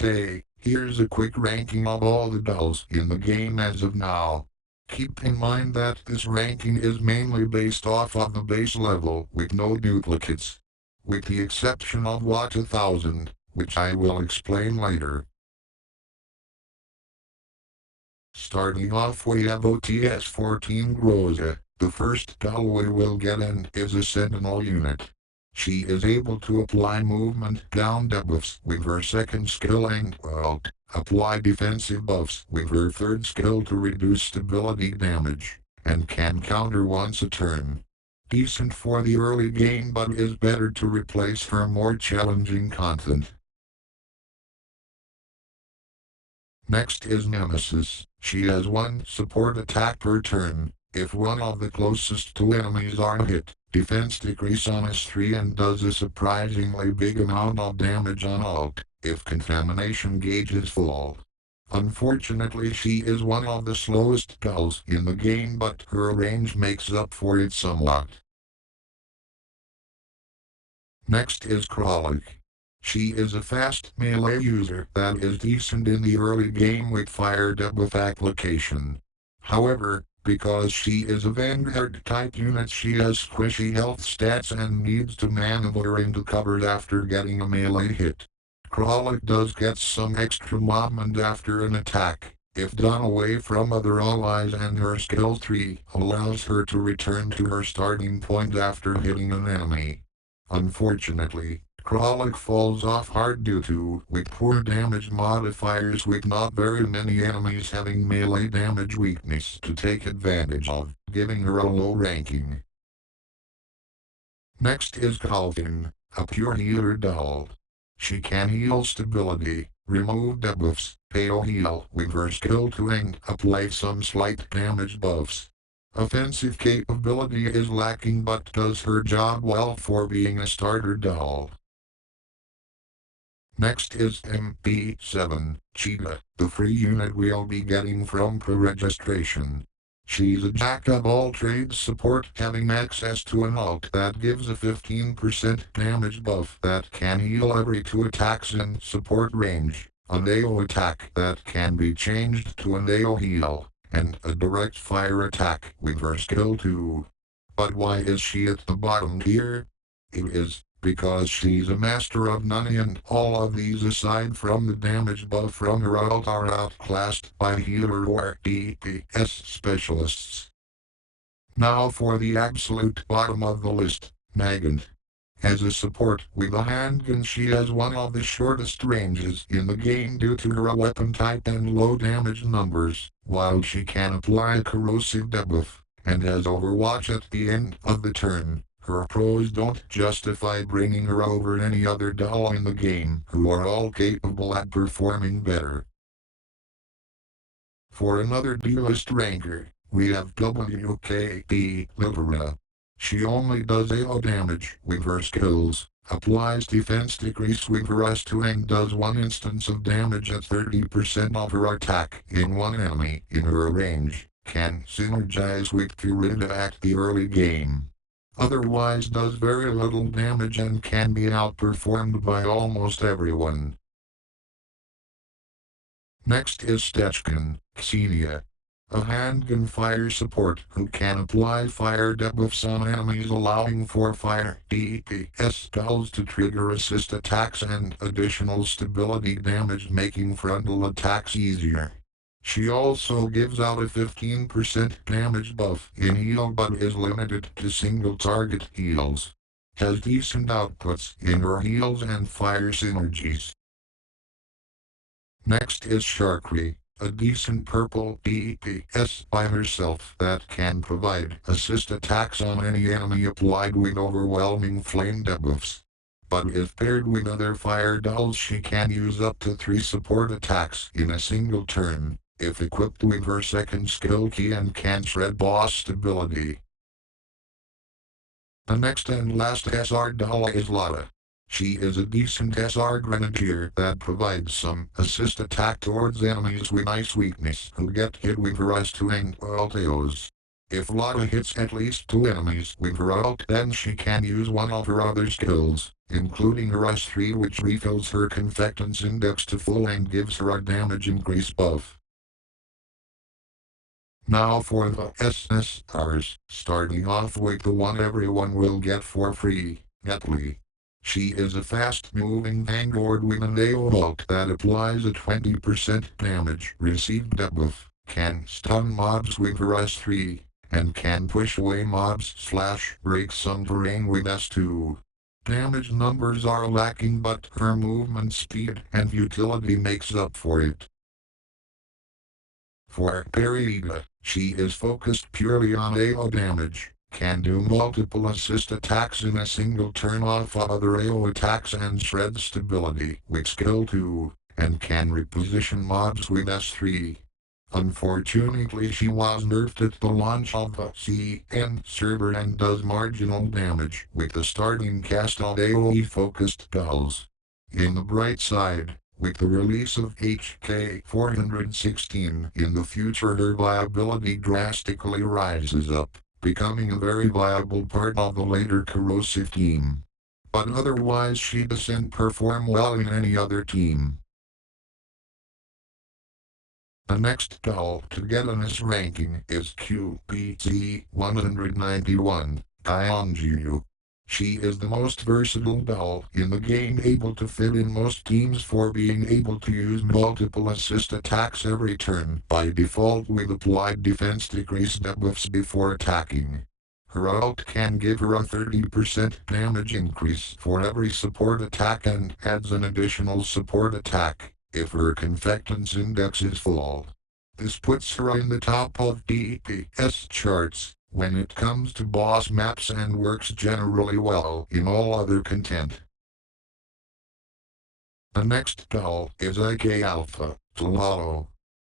Hey, here's a quick ranking of all the dolls in the game as of now. Keep in mind that this ranking is mainly based off of the base level with no duplicates, with the exception of Lotta 1000, which I will explain later. Starting off we have OTS 14 Groza. The first doll we will get in is a Sentinel unit. She is able to apply movement down debuffs with her second skill and apply defensive buffs with her third skill to reduce stability damage, and can counter once a turn. Decent for the early game but is better to replace her more challenging content. Next is Nemisis. She has one support attack per turn. If one of the closest two enemies are hit, defense decrease on S3 and does a surprisingly big amount of damage on ult, if contamination gauge is full. Unfortunately she is one of the slowest dolls in the game but her range makes up for it somewhat. Next is Krolic. She is a fast melee user that is decent in the early game with fire debuff application. However, because she is a Vanguard type unit she has squishy health stats and needs to maneuver into cover after getting a melee hit. Krolic does get some extra movement after an attack, if done away from other allies, and her skill 3 allows her to return to her starting point after hitting an enemy. Unfortunately, Krolic falls off hard due to with poor damage modifiers with not very many enemies having melee damage weakness to take advantage of, giving her a low ranking. Next is Colphene, a pure healer doll. She can heal stability, remove debuffs, KO heal with her skill 2 and apply some slight damage buffs. Offensive capability is lacking but does her job well for being a starter doll. Next is MP7, Cheetah, the free unit we'll be getting from pre-registration. She's a jack-of-all-trades support having access to an ult that gives a 15% damage buff that can heal every 2 attacks in support range, an AO attack that can be changed to an AO heal, and a direct fire attack with her skill 2. But why is she at the bottom tier? It is because she's a master of none and all of these aside from the damage buff from her ult are outclassed by healer or DPS specialists. Now for the absolute bottom of the list, Nagant. As a support with a handgun she has one of the shortest ranges in the game due to her weapon type and low damage numbers, while she can apply a corrosive debuff, and has overwatch at the end of the turn. Her pros don't justify bringing her over any other doll in the game, who are all capable at performing better. For another D-list ranker, we have WKD Lotta. She only does AO damage with her skills, applies defense decrease with her S2 and does one instance of damage at 30% of her attack in one enemy in her range, can synergize with Periyta at the early game. Otherwise does very little damage and can be outperformed by almost everyone. Next is Stechkin, Xenia, a handgun fire support who can apply fire debuffs on enemies allowing for fire DPS dolls to trigger assist attacks and additional stability damage making frontal attacks easier. She also gives out a 15% damage buff in heal but is limited to single target heals. Has decent outputs in her heals and fire synergies. Next is Sharkry, a decent purple DPS by herself that can provide assist attacks on any enemy applied with overwhelming flame debuffs. But if paired with other fire dolls she can use up to 3 support attacks in a single turn, if equipped with her second skill key, and can shred boss stability. The next and last SR doll is Lotta. She is a decent SR grenadier that provides some assist attack towards enemies with ice weakness who get hit with her S2 and ultios. If Lotta hits at least 2 enemies with her ult, then she can use one of her other skills, including her S3, which refills her Confectance Index to full and gives her a damage increase buff. Now for the SSRs, starting off with the one everyone will get for free, Vepley. She is a fast-moving vanguard with an AO ult that applies a 20% damage received debuff, can stun mobs with her S3, and can push away mobs/break some terrain with S2. Damage numbers are lacking, but her movement speed and utility makes up for it. For Periyta, she is focused purely on AO damage, can do multiple assist attacks in a single turn off other AO attacks and shred stability with skill 2, and can reposition mobs with S3. Unfortunately, she was nerfed at the launch of the CN server and does marginal damage with the starting cast of AoE focused dolls. In the bright side, with the release of HK 416 in the future, her viability drastically rises up, becoming a very viable part of the later corrosive team. But otherwise she doesn't perform well in any other team. The next doll to get on this ranking is QPZ 191, Zhaozui. She is the most versatile doll in the game, able to fit in most teams for being able to use multiple assist attacks every turn by default with applied defense decrease debuffs before attacking. Her ult can give her a 30% damage increase for every support attack and adds an additional support attack if her Confectance Index is full. This puts her in the top of DPS charts when it comes to boss maps and works generally well in all other content. The next doll is Ak-alfa, Lotta.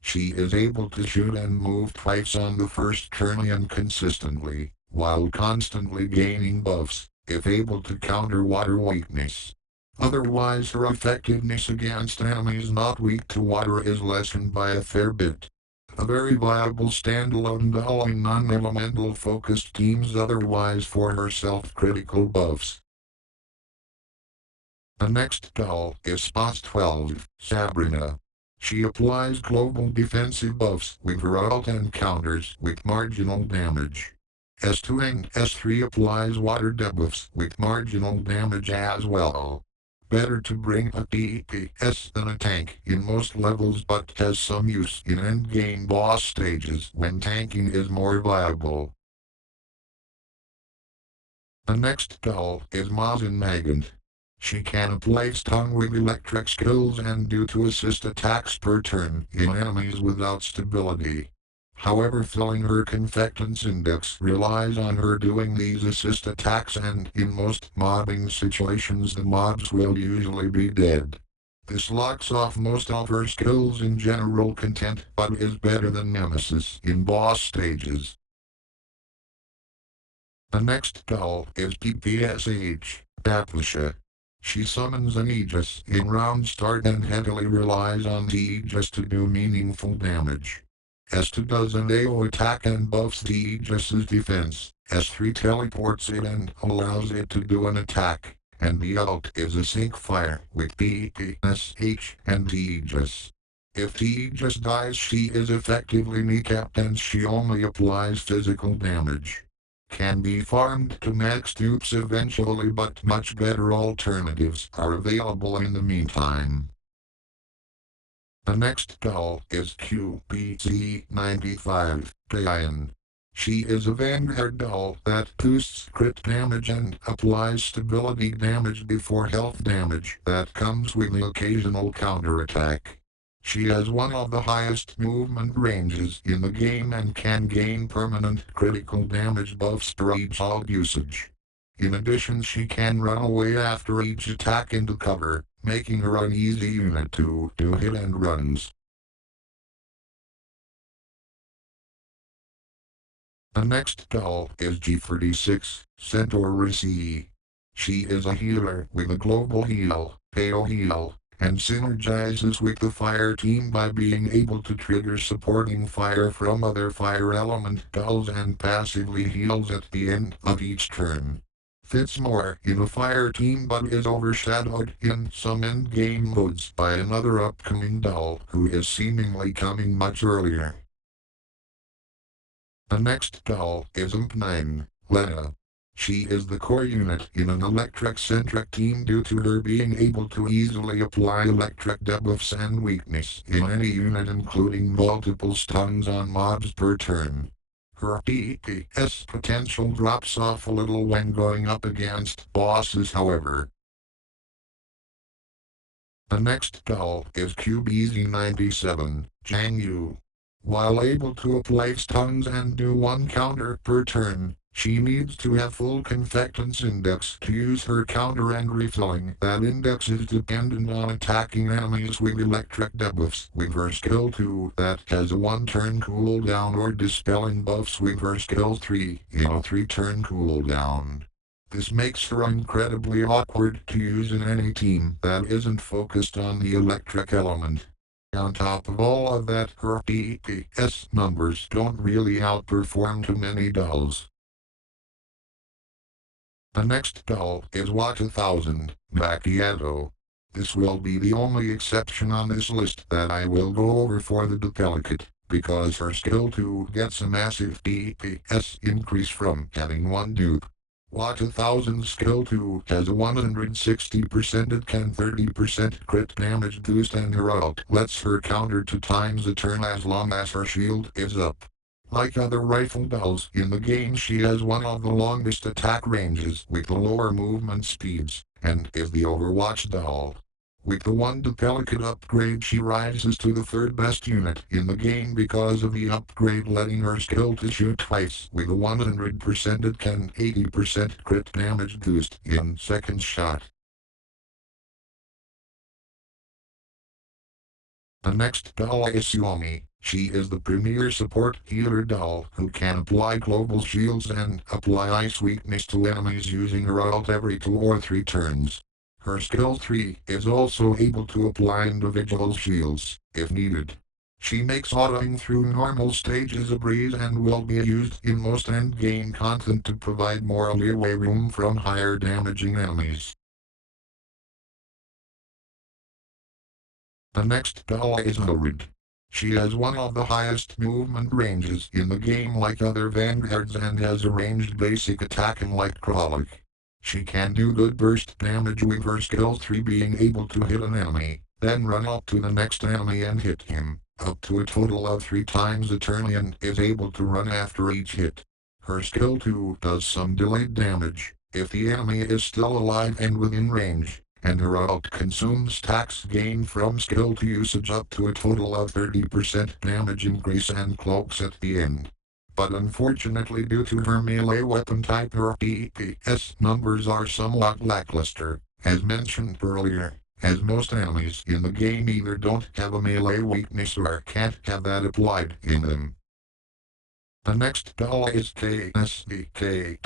She is able to shoot and move twice on the first turn and consistently, while constantly gaining buffs, if able to counter water weakness. Otherwise her effectiveness against enemies not weak to water is lessened by a fair bit. A very viable standalone doll in non-elemental focused teams, otherwise for her self-critical buffs. The next doll is Spot 12, Sabrina. She applies global defensive buffs with her ult and counters with marginal damage. S2 and S3 applies water debuffs with marginal damage as well. Better to bring a DPS than a tank in most levels, but has some use in endgame boss stages when tanking is more viable. The next doll is Mosin Nagant. She can apply stun with electric skills and do 2 assist attacks per turn in enemies without stability. However, filling her Confectance Index relies on her doing these assist attacks, and in most mobbing situations the mobs will usually be dead. This locks off most of her skills in general content, but is better than Nemisis in boss stages. The next doll is PPSH, Vepley. She summons an Aegis in round start and heavily relies on the Aegis to do meaningful damage. S2 does an AO attack and buffs the Aegis's defense. S3 teleports it and allows it to do an attack, and the ult is a sync fire with PPSH and the Aegis. If the Aegis dies, she is effectively kneecapped and she only applies physical damage. Can be farmed to max dupes eventually, but much better alternatives are available in the meantime. The next doll is QPZ 95, Diane. She is a vanguard doll that boosts crit damage and applies stability damage before health damage that comes with the occasional counterattack. She has one of the highest movement ranges in the game and can gain permanent critical damage buffs per each ult usage. In addition, she can run away after each attack into cover, making her an easy unit to do hit and runs. The next doll is G46, Andoris. She is a healer with a global heal, AO heal, and synergizes with the fire team by being able to trigger supporting fire from other fire element dolls and passively heals at the end of each turn. Fits more in a fire team but is overshadowed in some endgame modes by another upcoming doll who is seemingly coming much earlier. The next doll is Imp9, Lotta. She is the core unit in an electric-centric team due to her being able to easily apply electric debuffs and weakness in any unit including multiple stuns on mobs per turn. Her PPSH potential drops off a little when going up against bosses however. The next doll is QBZ97, Zhang. While able to apply stuns and do one counter per turn, she needs to have full Confectance Index to use her counter and refilling. That index is dependent on attacking enemies with electric debuffs with her skill 2 that has a 1-turn cooldown or dispelling buffs with her skill 3 in a 3-turn cooldown. This makes her incredibly awkward to use in any team that isn't focused on the electric element. On top of all of that, her PPS numbers don't really outperform too many dolls. The next doll is Lotta 1000, Macchiato. This will be the only exception on this list that I will go over for the delicate, because her skill 2 gets a massive DPS increase from having one dupe. Lotta 1000 skill 2 has a 160% and 30% crit damage boost and her ult lets her counter 2 times a turn as long as her shield is up. Like other rifle dolls in the game, she has one of the longest attack ranges with the lower movement speeds, and is the Overwatch doll. With the one delicate upgrade she rises to the 3rd best unit in the game because of the upgrade letting her skill to shoot twice with a 100% and 80% crit damage boost in second shot. The next doll is Suomi. She is the premier support healer doll who can apply global shields and apply ice weakness to enemies using her ult every 2 or 3 turns. Her skill 3 is also able to apply individual shields, if needed. She makes autoing through normal stages a breeze and will be used in most endgame content to provide more leeway room from higher damaging enemies. The next doll is Ullrid. She has one of the highest movement ranges in the game like other vanguards and has a ranged basic attacking like Krolic. She can do good burst damage with her skill 3 being able to hit an enemy, then run up to the next enemy and hit him, up to a total of 3 times a turn and is able to run after each hit. Her skill 2 does some delayed damage, if the enemy is still alive and within range, and her ult consumes stacks gained from skill 2 usage up to a total of 30% damage increase and cloaks at the end. But unfortunately due to her melee weapon type her DPS numbers are somewhat lackluster, as mentioned earlier, as most enemies in the game either don't have a melee weakness or can't have that applied in them. The next doll is KSVK.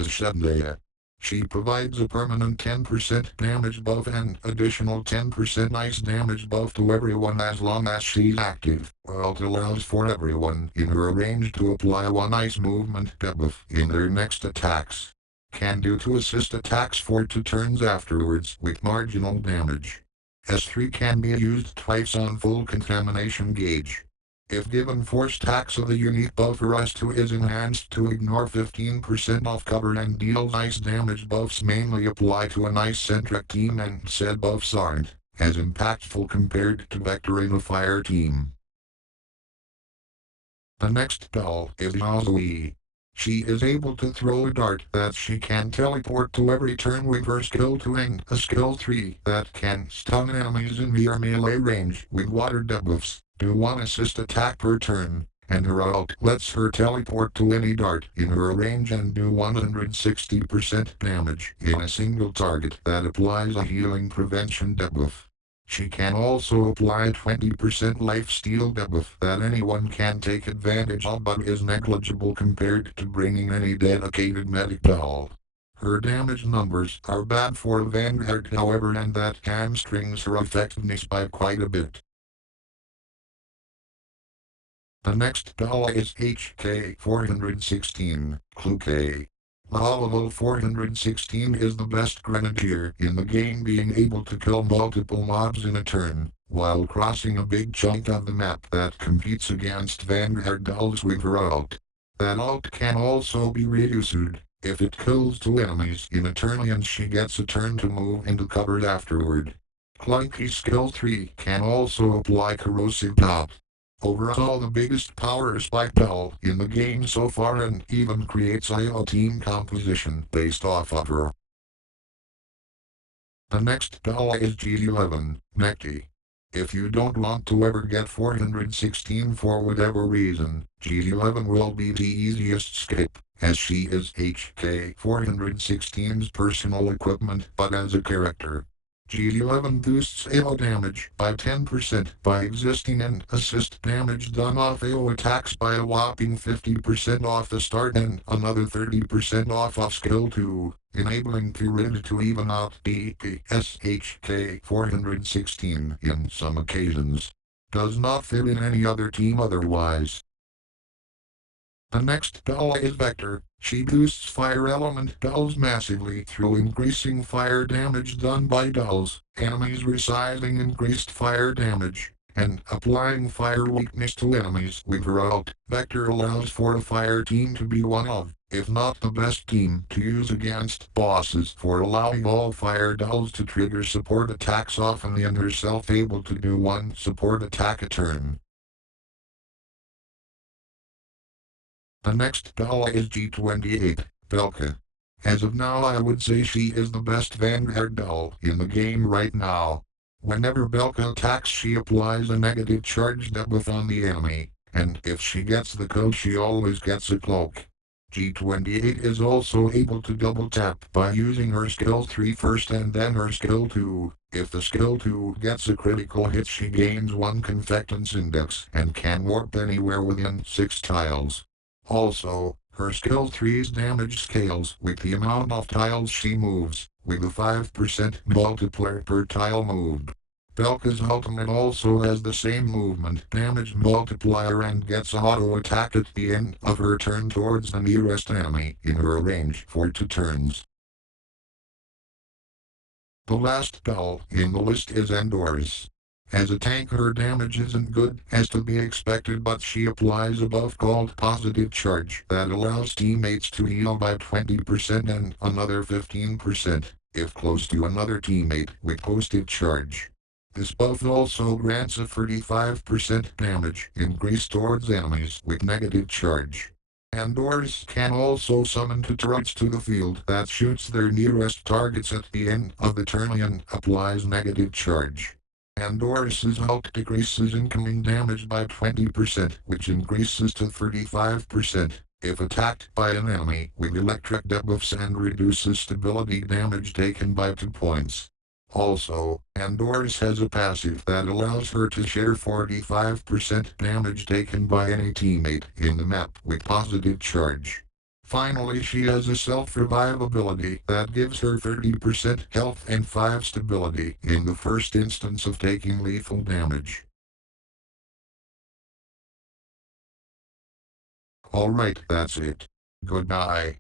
She provides a permanent 10% damage buff and additional 10% ice damage buff to everyone as long as she's active, while it allows for everyone in her range to apply one ice movement debuff in their next attacks. Can do 2 assist attacks for 2 turns afterwards with marginal damage. S3 can be used twice on full contamination gauge. If given 4 stacks of the unique buffer S2 is enhanced to ignore 15% off cover and deals ice damage buffs mainly apply to an ice-centric team and said buffs aren't as impactful compared to Vector in a fire team. The next doll is Zhaozui. She is able to throw a dart that she can teleport to every turn with her skill 2 and a skill 3 that can stun enemies in near melee range with water debuffs. Do 1 assist attack per turn, and her ult lets her teleport to any dart in her range and do 160% damage in a single target that applies a healing prevention debuff. She can also apply 20% lifesteal debuff that anyone can take advantage of but is negligible compared to bringing any dedicated medic doll. Her damage numbers are bad for Vanguard however, and that hamstrings her effectiveness by quite a bit. The next doll is HK416, Clue. Level 416 is the best grenadier in the game, being able to kill multiple mobs in a turn, while crossing a big chunk of the map that competes against Vanguard dolls with her ult. That ult can also be reused if it kills 2 enemies in a turn and she gets a turn to move into cover afterward. Clunky skill 3 can also apply corrosive top. Overall the biggest power spike doll in the game so far, and even creates a team composition based off of her. The next doll is G11, Nekti. If you don't want to ever get 416 for whatever reason, G11 will be the easiest skip, as she is HK 416's personal equipment but as a character. G11 boosts AO damage by 10% by existing, and assist damage done off AO attacks by a whopping 50% off the start and another 30% off of skill 2, enabling Periyta to even out PPSH 416 in some occasions. Does not fit in any other team otherwise. The next doll is Vector. She boosts fire element dolls massively through increasing fire damage done by dolls, enemies receiving increased fire damage, and applying fire weakness to enemies with her ult. Vector allows for a fire team to be one of, if not the best team to use against bosses, for allowing all fire dolls to trigger support attacks often, and herself able to do one support attack a turn. The next doll is G28, Velka. As of now I would say she is the best Vanguard doll in the game right now. Whenever Velka attacks she applies a negative charge debuff on the enemy, and if she gets the code she always gets a cloak. G28 is also able to double tap by using her skill 3 first and then her skill 2. If the skill 2 gets a critical hit she gains 1 confectance index and can warp anywhere within 6 tiles. Also, her skill 3's damage scales with the amount of tiles she moves, with a 5% multiplier per tile moved. Velka's ultimate also has the same movement damage multiplier and gets auto attack at the end of her turn towards the nearest enemy in her range for 2 turns. The last doll in the list is Andoris. As a tank her damage isn't good as to be expected, but she applies a buff called positive charge that allows teammates to heal by 20% and another 15% if close to another teammate with positive charge. This buff also grants a 35% damage increase towards enemies with negative charge. Andoris can also summon 2 turrets to the field that shoots their nearest targets at the end of the turn and applies negative charge. Andoris's ult decreases incoming damage by 20%, which increases to 35% if attacked by an enemy with electric debuffs, and reduces stability damage taken by 2 points. Also, Andoris has a passive that allows her to share 45% damage taken by any teammate in the map with positive charge. Finally, she has a self-revive ability that gives her 30% health and 5 stability in the first instance of taking lethal damage. Alright, that's it. Goodbye.